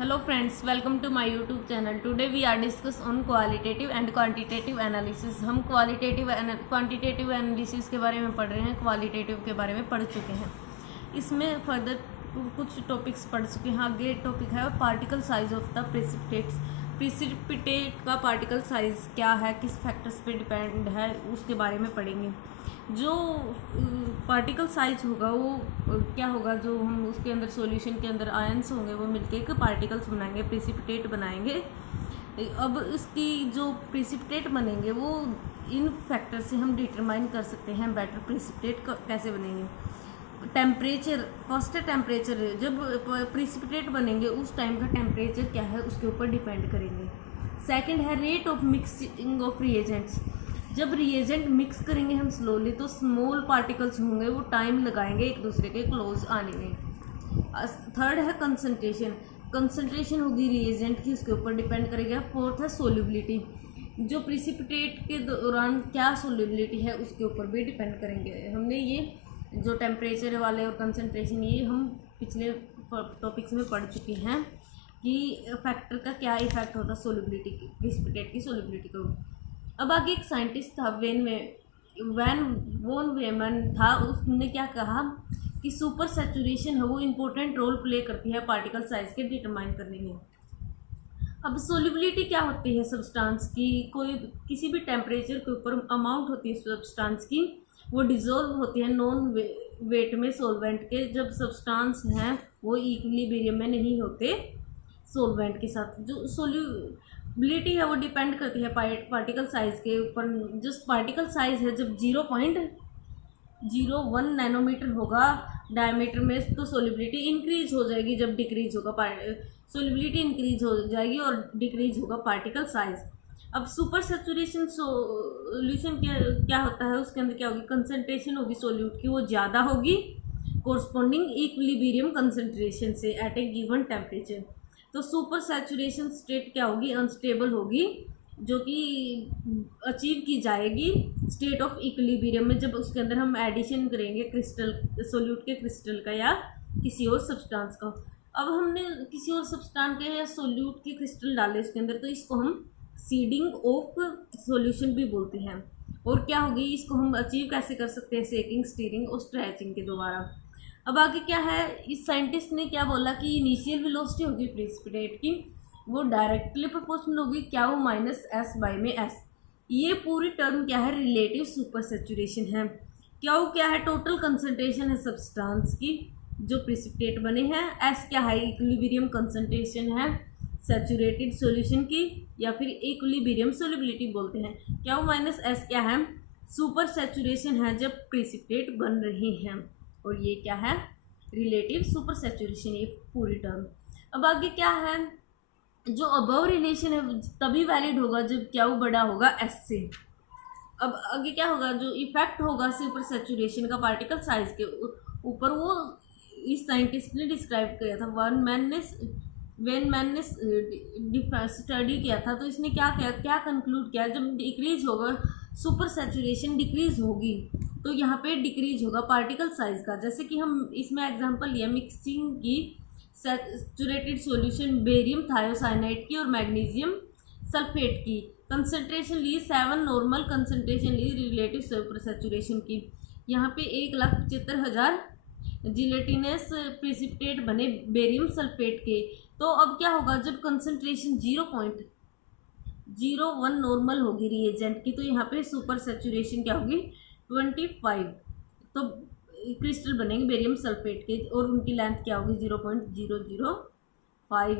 Hello friends, welcome to my YouTube channel. Today we are discuss on qualitative and quantitative analysis. हम quantitative analysis के बारे में पढ़ रहे हैं, क्वालिटेटिव के बारे में पढ़ चुके हैं. इसमें फर्दर कुछ टॉपिक्स पढ़ चुके हैं. आगे टॉपिक है particle size of the precipitates. Precipitate का पार्टिकल साइज क्या है, किस फैक्टर्स पे डिपेंड है, उसके बारे में पढ़ेंगे. जो पार्टिकल साइज होगा वो क्या होगा, जो हम उसके अंदर सॉल्यूशन के अंदर आयंस होंगे वो मिलके एक पार्टिकल्स बनाएंगे, प्रेसिपिटेट बनाएंगे. अब इसकी जो प्रेसिपिटेट बनेंगे वो इन फैक्टर से हम डिटरमाइन कर सकते हैं बेटर प्रेसिपिटेट कैसे बनेंगे. टेम्परेचर, फर्स्ट है टेम्परेचर. जब प्रेसिपिटेट बनेंगे उस टाइम का टेम्परेचर क्या है उसके ऊपर डिपेंड करेंगे. सेकंड है rate of mixing of reagents. जब रिएजेंट मिक्स करेंगे हम स्लोली तो स्मॉल पार्टिकल्स होंगे, वो टाइम लगाएंगे एक दूसरे के क्लोज आने में. थर्ड है कंसंट्रेशन. कंसंट्रेशन होगी रिएजेंट की, उसके ऊपर डिपेंड करेगा. फोर्थ है सोल्युबिलिटी. जो प्रेसिपिटेट के दौरान क्या सोल्युबिलिटी है उसके ऊपर भी डिपेंड करेंगे. हमने ये जो टेम्परेचर वाले और कंसंट्रेशन ये हम पिछले टॉपिक्स में पढ़ चुके हैं कि फैक्टर का क्या इफेक्ट होता है सोल्युबिलिटी की, प्रेसिपिटेट की सोल्युबिलिटी को. अब आगे एक साइंटिस्ट था वैन वॉन वेमन था. उसने क्या कहा कि सुपर सैचुरेशन है वो इम्पोर्टेंट रोल प्ले करती है पार्टिकल साइज के डिटरमाइन करने में. अब सोल्युबिलिटी क्या होती है सब्सटेंस की, कोई किसी भी टेम्परेचर के ऊपर अमाउंट होती है सब्सटेंस की, वो डिजोल्व होती है नॉन वेट में सॉल्वेंट के. जब सब्सटेंस हैं वो इक्विलिब्रियम में नहीं होते सॉल्वेंट के साथ. जो सोल्युबिलिटी है वो डिपेंड करती है पार्टिकल साइज के ऊपर. जो पार्टिकल साइज है जब 0.01 नैनोमीटर होगा डायमीटर में तो सोल्युबिलिटी इंक्रीज हो जाएगी. जब डिक्रीज होगा सोल्युबिलिटी इंक्रीज हो जाएगी और डिक्रीज होगा पार्टिकल साइज. अब सुपर सैचुरेशन सोल्यूशन क्या होता है, उसके अंदर क्या होगी, कंसंट्रेशन होगी सोल्यूट की वो ज़्यादा होगी कोरस्पॉन्डिंग इक्विलिब्रियम कंसंट्रेशन से एट ए गिवन टेम्परेचर. तो सुपर सैचुरेशन स्टेट क्या होगी, अनस्टेबल होगी, जो कि अचीव की जाएगी स्टेट ऑफ इक्विलिब्रियम में जब उसके अंदर हम एडिशन करेंगे क्रिस्टल सोल्यूट के क्रिस्टल का या किसी और सब्सटेंस का. अब हमने किसी और सब्सटेंस के या सोल्यूट के क्रिस्टल डाले उसके अंदर, तो इसको हम सीडिंग ऑफ सॉल्यूशन भी बोलते हैं. और क्या होगी, इसको हम अचीव कैसे कर सकते हैं, सेकिंग, स्टीरिंग और स्ट्रेचिंग के द्वारा. अब आगे क्या है, इस साइंटिस्ट ने क्या बोला कि इनिशियल वेलोसिटी होगी प्रेसिपिटेट की वो डायरेक्टली प्रोपोर्शनल होगी क्या, वो -s/s. ये पूरी टर्म क्या है, रिलेटिव सुपर सैचुरेशन है. क्या है, टोटल कंसंट्रेशन है सब्सटेंस की जो प्रेसिपिटेट बने हैं. एस क्या है, इक्विलिब्रियम कंसंट्रेशन है सैचुरेटेड सॉल्यूशन की, या फिर इक्विलिब्रियम सोल्युबिलिटी बोलते हैं. क्या वो -s क्या है, सुपर सैचुरेशन है जब प्रेसिपिटेट बन रहे हैं. और ये क्या है, रिलेटिव सुपर सैचुरेशन, ये पूरी टर्म. अब आगे क्या है, जो अबव रिलेशन है तभी वैलिड होगा जब क्या वो बड़ा होगा एस से. अब आगे क्या होगा, जो इफेक्ट होगा सुपर सैचुरेशन का पार्टिकल साइज के ऊपर वो इस साइंटिस्ट ने डिस्क्राइब किया था. वेन मैन ने स्टडी किया था तो इसने क्या कंक्लूड किया, जब डिक्रीज होगा सुपर सैचुरेशन डिक्रीज होगी तो यहाँ पे डिक्रीज होगा पार्टिकल साइज का. जैसे कि हम इसमें एग्जांपल लिया मिक्सिंग की सैचुरेटेड सॉल्यूशन बेरियम थायोसाइनाइड की और मैग्नीशियम सल्फेट की. कंसंट्रेशन ली 7, नॉर्मल कंसंट्रेशन ली रिलेटिव सुपर सैचुरेशन की. यहाँ पे 1,75,000 जिलेटिनस प्रेसिपिटेट बने बेरियम सल्फेट के. तो अब क्या होगा, जब कंसंट्रेशन 0.01 नॉर्मल होगी रिएजेंट की तो यहाँ पे सुपर सैचुरेशन क्या होगी 25. तो क्रिस्टल बनेंगे बेरियम सल्फेट के और उनकी लेंथ क्या होगी 0.005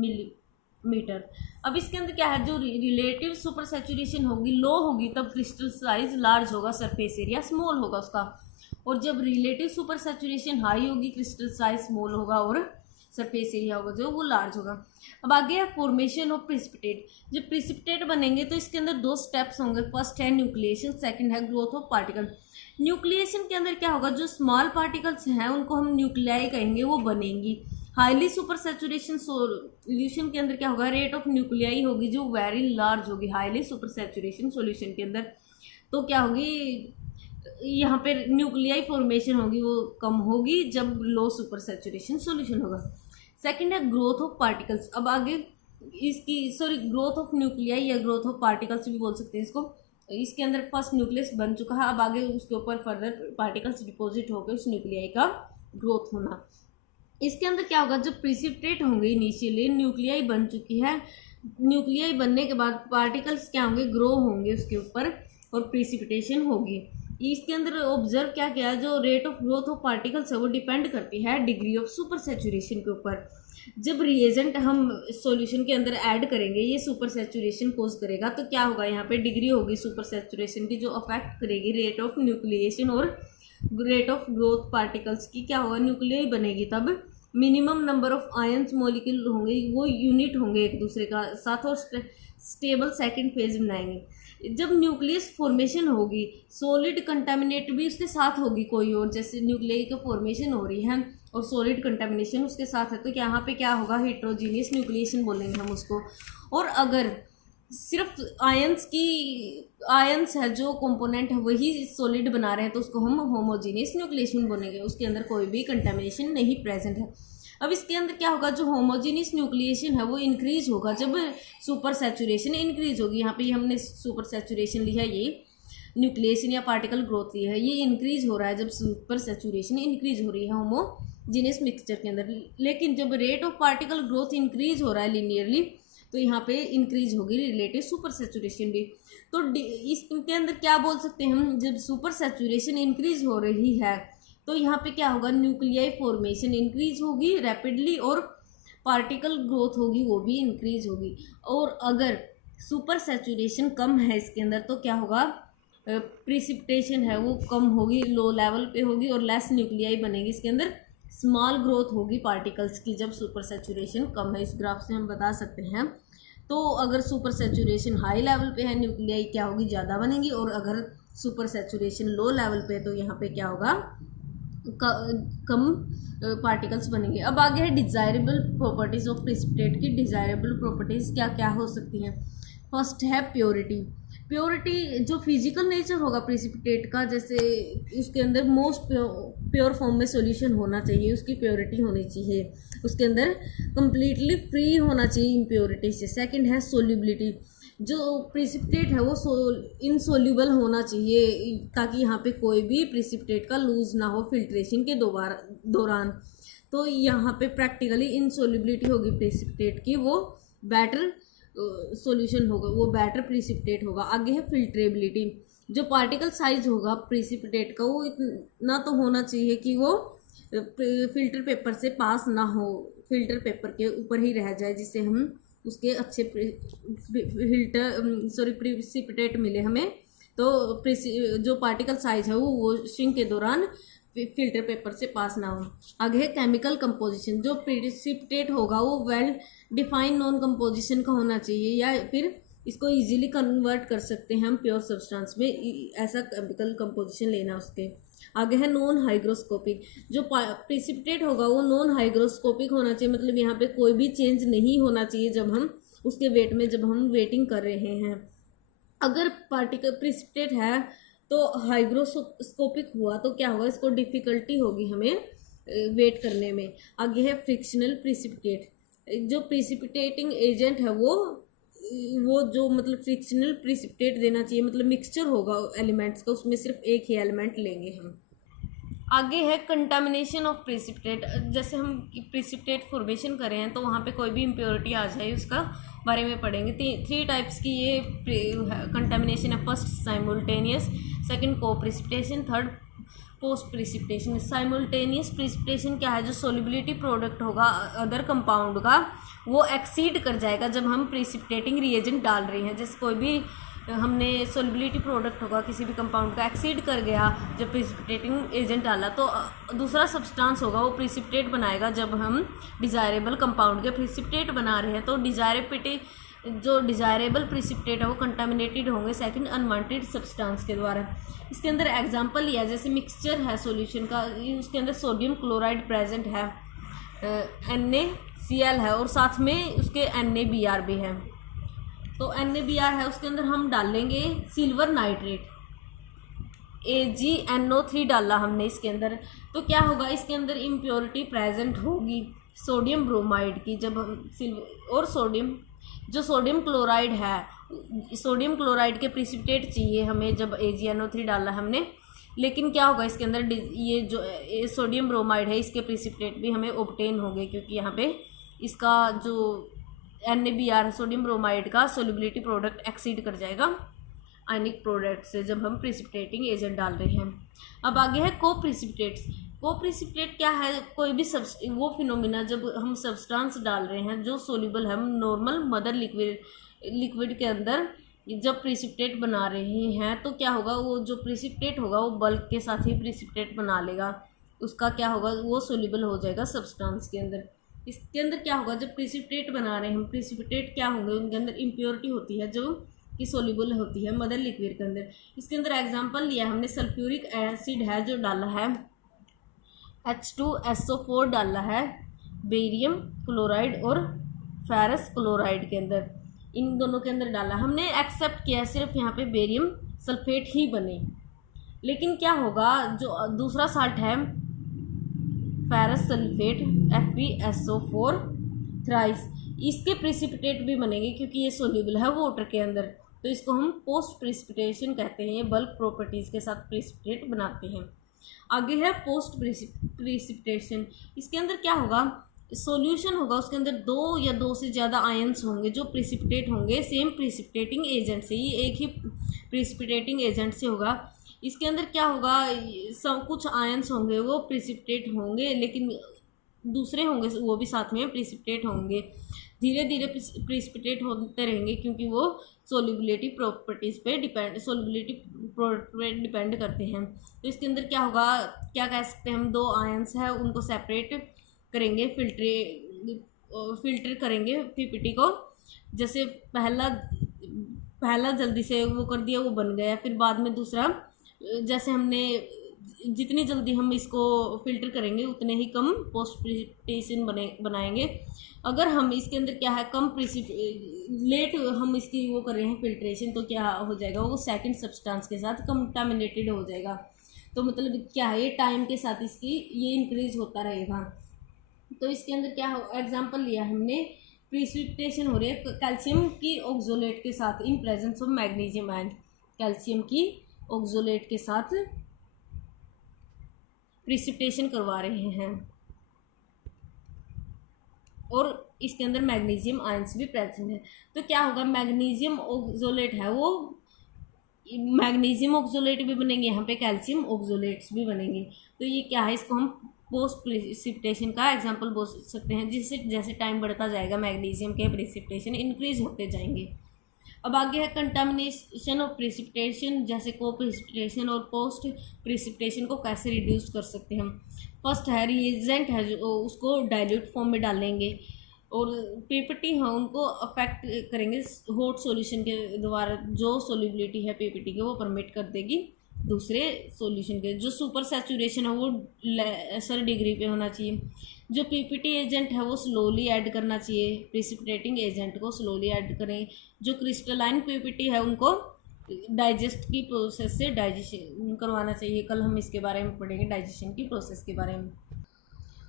मिलीमीटर. अब इसके अंदर क्या है, जो रिलेटिव सुपर सैचुरेशन होगी लो होगी तब क्रिस्टल साइज लार्ज होगा, सरफेस एरिया स्मॉल होगा उसका. और जब रिलेटिव सुपर सैचुरेशन हाई होगी क्रिस्टल साइज स्मॉल होगा और सरफेस एरिया होगा जो वो लार्ज होगा. अब आगे है फॉर्मेशन ऑफ प्रेसिपिटेट. जब प्रेसिपिटेट बनेंगे तो इसके अंदर 2 स्टेप्स होंगे. फर्स्ट है न्यूक्लिएशन, सेकंड है ग्रोथ ऑफ पार्टिकल. न्यूक्लिएशन के अंदर क्या होगा, जो स्मॉल पार्टिकल्स हैं उनको हम न्यूक्लियाई कहेंगे, वो बनेंगी. हाईली सुपर सैचुरेशन सोल्यूशन के अंदर क्या होगा, रेट ऑफ न्यूक्लियाई होगी जो वेरी लार्ज होगी हाईली सुपर सैचुरेशन सोल्यूशन के अंदर. तो क्या होगी, यहाँ पे न्यूक्लियाई फॉर्मेशन होगी वो कम होगी जब लो सुपर सैचुरेशन सोल्यूशन होगा. सेकंड है ग्रोथ ऑफ पार्टिकल्स। अब आगे इसकी ग्रोथ ऑफ न्यूक्लियाई या ग्रोथ ऑफ पार्टिकल्स भी बोल सकते हैं इसको। इसके अंदर फर्स्ट न्यूक्लियस बन चुका है, अब आगे उसके ऊपर फर्दर पार्टिकल्स डिपॉजिट होकर उस न्यूक्लियाई का ग्रोथ होना। इसके अंदर क्या होगा, जब प्रिसिपिटेट होंगे इनिशियली न्यूक्लियाई बन चुकी है, न्यूक्लियाई बनने के बाद पार्टिकल्स क्या होंगे, ग्रो होंगे उसके ऊपर और प्रिसिपिटेशन होगी। इसके अंदर ऑब्जर्व क्या किया, जो rate of growth of particles है वो डिपेंड करती है डिग्री ऑफ सुपर सैचुरेशन के ऊपर। जब रिएजेंट हम सॉल्यूशन के अंदर ऐड करेंगे ये सुपर सैचुरेशन कोज करेगा, तो क्या होगा, यहाँ पे डिग्री होगी सुपर सैचुरेशन की जो अफेक्ट करेगी रेट ऑफ न्यूक्लिएशन और रेट ऑफ ग्रोथ पार्टिकल्स की। क्या होगा, न्यूक्लियाई बनेगी तब minimum number of ions molecule होंगे, वो यूनिट होंगे एक दूसरे का साथ और स्टेबल सेकंड फेज बनाएंगे। जब न्यूक्लियस फॉर्मेशन होगी सॉलिड कंटामिनेट भी उसके साथ होगी कोई और, जैसे न्यूक्लियाई का फॉर्मेशन हो रही है और सॉलिड कंटामिनेशन उसके साथ है, तो यहाँ पे क्या होगा, हेट्रोजीनियस न्यूक्लिएशन बोलेंगे हम उसको। और अगर सिर्फ आयंस है जो कंपोनेंट है वही सॉलिड बना रहे हैं तो उसको हम होमोजीनियस न्यूक्लिएशन बोलेंगे, उसके अंदर कोई भी कंटामिनेशन नहीं प्रेजेंट है। अब इसके अंदर क्या होगा, जो होमोजीनियस न्यूक्लिएशन है वो इंक्रीज होगा जब सुपर सैचुरेशन इंक्रीज होगी। यहाँ पे हमने सुपर सैचुरेशन लिया, ये न्यूक्लिएशन या पार्टिकल ग्रोथ लिया है, ये इंक्रीज हो रहा है जब सुपर सैचुरेशन इंक्रीज हो रही है होमोजीनियस मिक्सचर के अंदर। लेकिन जब rate of particle growth increase हो रहा है लीनियरली तो यहाँ पे इंक्रीज होगी रिलेटिव सुपर सैचुरेशन भी। तो इसके अंदर क्या बोल सकते हैं हम, जब सुपर सैचुरेशन इंक्रीज हो रही है तो यहाँ पे क्या होगा, न्यूक्लियाई फॉर्मेशन इंक्रीज होगी रैपिडली और पार्टिकल ग्रोथ होगी वो भी इंक्रीज होगी। और अगर सुपर सैचुरेशन कम है इसके अंदर तो क्या होगा, प्रिसिपिटेशन है वो कम होगी, लो लेवल पे होगी और लेस न्यूक्लियाई बनेगी इसके अंदर, स्मॉल ग्रोथ होगी पार्टिकल्स की जब सुपर सैचुरेशन कम है। इस ग्राफ से हम बता सकते हैं। तो अगर सुपर सैचुरेशन हाई लेवल पे है न्यूक्लियाई क्या होगी, ज़्यादा बनेगी, और अगर सुपर सैचुरेशन लो लेवल पे तो यहाँ पे क्या होगा, कम पार्टिकल्स बनेंगे। अब आगे है डिज़ायरेबल प्रॉपर्टीज़ ऑफ प्रिसिपिटेट की। डिज़ायरेबल प्रॉपर्टीज़ क्या क्या हो सकती हैं। फर्स्ट है प्योरिटी। प्योरिटी जो फिजिकल नेचर होगा प्रिसिपिटेट का, जैसे उसके अंदर मोस्ट प्योर फॉर्म में सॉल्यूशन होना चाहिए, उसकी प्योरिटी होनी चाहिए, उसके अंदर कंप्लीटली फ्री होना चाहिए इम्प्योरिटी से। सेकंड है सोल्यूबिलिटी, जो प्रिसिपिटेट है वो इनसोल्यूबल होना चाहिए ताकि यहाँ पे कोई भी प्रिसिपिटेट का लूज ना हो फिल्ट्रेशन के दौरान। तो यहाँ पे प्रैक्टिकली इनसोल्यूबिलिटी होगी प्रिसिपिटेट की, वो बेटर सॉल्यूशन होगा, वो बेटर प्रिसिपिटेट होगा। आगे है फिल्ट्रेबिलिटी, जो पार्टिकल साइज होगा प्रिसिपिटेट का वो इतना तो होना चाहिए कि वो फिल्टर पेपर से पास ना हो, फिल्टर पेपर के ऊपर ही रह जाए, जिससे हम उसके अच्छे प्रिसिपिटेट मिले हमें। तो जो पार्टिकल साइज है वो वॉशिंग के दौरान फिल्टर पेपर से पास ना हो। आगे है केमिकल कंपोजिशन, जो प्रिसिपिटेट होगा वो वेल डिफाइन नॉन कंपोजिशन का होना चाहिए, या फिर इसको इजीली कन्वर्ट कर सकते हैं हम प्योर सब्सटेंस में, ऐसा केमिकल कंपोजिशन लेना उसके। आगे है नॉन हाइग्रोस्कोपिक, जो प्रिसिपिटेट होगा वो नॉन हाइग्रोस्कोपिक होना चाहिए, मतलब यहाँ पे कोई भी चेंज नहीं होना चाहिए जब हम उसके वेट में, जब हम वेटिंग कर रहे हैं। अगर पार्टिकल प्रिसिपिटेट है तो हाइग्रोस्कोपिक हुआ तो क्या होगा, इसको डिफ़िकल्टी होगी हमें वेट करने में। आगे है फ्रिक्शनल प्रिसिपिटेट, जो प्रिसिपिटेटिंग एजेंट है वो जो मतलब फ्रिक्शनल प्रिसिपिटेट देना चाहिए, मतलब मिक्सचर होगा एलिमेंट्स का, उसमें सिर्फ एक ही एलिमेंट लेंगे हम। आगे है कंटामिनेशन ऑफ प्रिसिपिटेट, जैसे हम प्रिसिपिटेट फॉर्मेशन कर रहे हैं तो वहाँ पे कोई भी इम्प्योरिटी आ जाए उसका बारे में पढ़ेंगे। 3 टाइप्स की ये कंटामिनेशन है। फर्स्ट साइमल्टेनियस, सेकंड को precipitation, third post precipitation. Simultaneous precipitation क्या है, जो सोल्युबिलिटी प्रोडक्ट होगा अदर कंपाउंड का वो एक्सीड कर जाएगा जब हम प्रिसिपिटेटिंग रिएजेंट डाल रहे हैं। जैसे कोई भी हमने सोल्युबिलिटी प्रोडक्ट होगा किसी भी कंपाउंड का एक्सीड कर गया जब प्रिसिपिटेटिंग एजेंट डाला, तो दूसरा सब्सटेंस होगा वो प्रिसिपिटेट बनाएगा। जब हम डिज़ायरेबल कंपाउंड के प्रिसिपिटेट बना रहे हैं तो डिज़ायरेबल प्रिसिपिटेट है वो कंटामिनेटेड होंगे सेकंड अनवांटेड सब्सटेंस के द्वारा। इसके अंदर एग्जांपल लिया, जैसे मिक्सचर है सॉल्यूशन का, उसके अंदर सोडियम क्लोराइड प्रेजेंट है, NaCl है और साथ में उसके NaBr भी है। तो NaBr है उसके अंदर हम डालेंगे सिल्वर नाइट्रेट, AgNO3 डाला हमने इसके अंदर, तो क्या होगा, इसके अंदर इम्प्योरिटी प्रेजेंट होगी सोडियम ब्रोमाइड की जब हम और सोडियम जो सोडियम क्लोराइड है, सोडियम क्लोराइड के प्रिसिपिटेट चाहिए हमें जब AgNO3 डाला हमने, लेकिन क्या होगा इसके अंदर ये जो सोडियम ब्रोमाइड है इसके प्रिसिपिटेट भी हमें ऑब्टेन होंगे, क्योंकि यहाँ पे इसका जो NaBr सोडियम ब्रोमाइड का सोल्युबिलिटी प्रोडक्ट एक्सीड कर जाएगा आयनिक प्रोडक्ट से जब हम प्रिसिपिटेटिंग एजेंट डाल रहे हैं। अब आगे है को प्रिसिपिटेट्स। को प्रिसिपिटेट क्या है? कोई भी वो फिनोमिना जब हम सब्सटेंस डाल रहे हैं जो सोल्यूबल है, हम नॉर्मल मदर लिक्विड के अंदर जब प्रिसिपिटेट बना रहे हैं तो क्या होगा, वो जो प्रिसिपिटेट होगा वो बल्क के साथ ही प्रिसिपिटेट बना लेगा, उसका क्या होगा, वो सोल्यूबल हो जाएगा सब्सटेंस के अंदर। इसके अंदर क्या होगा, जब प्रिसिपिटेट बना रहे हैं हम, प्रिसिपिटेट क्या होंगे, उनके अंदर इम्प्योरिटी होती है जो कि सोल्यूबल होती है मदर लिक्विड के अंदर। इसके अंदर एग्जांपल लिया हमने, सल्फ्यूरिक एसिड है जो डाला है, H2SO4 डाला है बेरियम क्लोराइड और फेरस क्लोराइड के अंदर, इन दोनों के अंदर डाला हमने, एक्सेप्ट किया सिर्फ यहाँ पे बेरियम सल्फेट ही बने। लेकिन क्या होगा, जो दूसरा साल्ट है फेरस सल्फेट FeSO4 थ्राइस, इसके प्रिसिपिटेट भी बनेंगे क्योंकि ये सोल्यूबल है वाटर के अंदर, तो इसको हम पोस्ट प्रिसिपिटेशन कहते हैं। ये बल्क प्रॉपर्टीज़ के साथ प्रिसिपिटेट बनाते हैं। आगे है पोस्ट प्रिसिपिटेशन। इसके अंदर क्या होगा, सॉल्यूशन होगा, उसके अंदर दो या दो से ज़्यादा आयंस होंगे जो प्रिसिपिटेट होंगे सेम प्रिसिपिटेटिंग एजेंट से, ये एक ही प्रिसिपिटेटिंग एजेंट से होगा। इसके अंदर क्या होगा, सब कुछ आयंस होंगे वो प्रिसिपिटेट होंगे, लेकिन दूसरे होंगे वो भी साथ में प्रिसिपिटेट होंगे, धीरे धीरे प्रिसिपिटेट होते रहेंगे क्योंकि वो सोल्युबिलिटी प्रॉपर्टीज़ पे डिपेंड करते हैं। तो इसके अंदर क्या होगा, क्या कह सकते हैं हम, दो आयंस है उनको सेपरेट करेंगे, फिल्टर करेंगे PPT को। जैसे पहला जल्दी से वो कर दिया, वो बन गया, फिर बाद में दूसरा, जैसे हमने जितनी जल्दी हम इसको फिल्टर करेंगे उतने ही कम पोस्ट प्रिसिपिटेशन बनाएंगे। अगर हम इसके अंदर क्या है, लेट हम इसकी वो कर रहे हैं फिल्ट्रेशन, तो क्या हो जाएगा, वो सेकंड सब्सटेंस के साथ कंटामिनेटेड हो जाएगा। तो मतलब क्या है, ये टाइम के साथ इसकी ये इंक्रीज होता रहेगा। तो इसके अंदर क्या हो, एग्जाम्पल लिया हमने, प्रिसिपिटेशन हो रही है कैल्शियम की ऑक्सोलेट के साथ in presence of magnesium ion, calcium की ऑक्सोलेट के साथ प्रिसिपिटेशन करवा रहे हैं और इसके अंदर मैग्नीशियम आयंस भी प्रेजेंट है। तो क्या होगा, मैग्नीशियम ऑक्सोलेट है वो, मैग्नीशियम ऑक्सोलेट भी बनेंगे, यहाँ पे कैल्शियम ऑक्सोलेट्स भी बनेंगे। तो ये क्या है, इसको हम पोस्ट प्रिसिपिटेशन का एग्जांपल बोल सकते हैं, जिससे जैसे टाइम बढ़ता जाएगा मैग्नीशियम के प्रिसिपिटेशन इंक्रीज होते जाएंगे। अब आगे है कंटामिनेशन ऑफ प्रिसिपिटेशन, जैसे को प्रिसिपिटेशन और पोस्ट प्रिसिपिटेशन को कैसे रिड्यूस कर सकते हैं हम। फर्स्ट है रिएजेंट है जो उसको डाइल्यूट फॉर्म में डालेंगे, और PPT है उनको अफेक्ट करेंगे हॉट सॉल्यूशन के द्वारा, जो सोल्यूबिलिटी है PPT के वो परमिट कर देगी दूसरे सॉल्यूशन के। जो सुपर सैचुरेशन है वो लेसर डिग्री पे होना चाहिए। जो PPT एजेंट है वो स्लोली ऐड करना चाहिए, प्रिसिपिटेटिंग एजेंट को स्लोली ऐड करें। जो क्रिस्टलाइन PPT है उनको डाइजेस्ट की प्रोसेस से डाइजेशन करवाना चाहिए। कल हम इसके बारे में पढ़ेंगे, डाइजेशन की प्रोसेस के बारे में।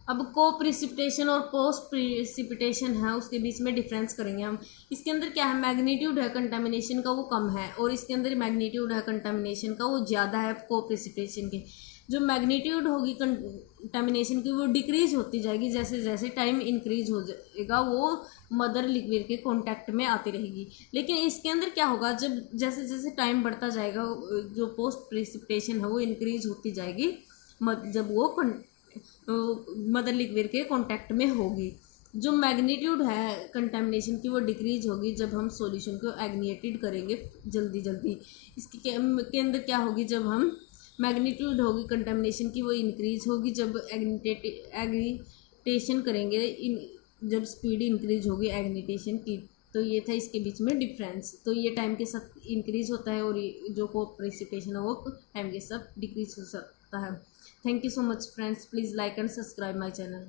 अब को प्रिसिपिटेशन और पोस्ट प्रिसिपिटेशन है उसके बीच में डिफरेंस करेंगे हम। इसके अंदर क्या है, मैग्नीट्यूड है कंटामिनेशन का वो कम है, और इसके अंदर मैग्नीट्यूड है कंटामिनेशन का वो ज़्यादा है को प्रिसिपिटेशन के। जो मैग्नीट्यूड होगी कंटामिनेशन की वो डिक्रीज होती जाएगी, जैसे जैसे टाइम इंक्रीज हो जाएगा वो मदर लिक्विड के कांटेक्ट में आती रहेगी। लेकिन इसके अंदर क्या होगा, जब जैसे जैसे टाइम बढ़ता जाएगा जो पोस्ट प्रिसिपिटेशन है वो इंक्रीज होती जाएगी जब वो मदर लिक्विड के कांटेक्ट में होगी। जो मैग्नीट्यूड है कंटामिनेशन की वो डिक्रीज होगी जब हम सॉल्यूशन को एग्निएटेड करेंगे जल्दी जल्दी। इसके के अंदर क्या होगी, जब हम मैग्नीट्यूड होगी कंटामिनेशन की वो इंक्रीज होगी जब एग्निटेशन करेंगे, जब स्पीड इंक्रीज होगी एग्निटेशन की। तो ये था इसके बीच में डिफरेंस। तो ये टाइम के साथ इंक्रीज होता है और ये जो को प्रिसिपिटेशन है वो टाइम के साथ डिक्रीज हो सकता है। Thank you so much friends. Please like and subscribe my channel.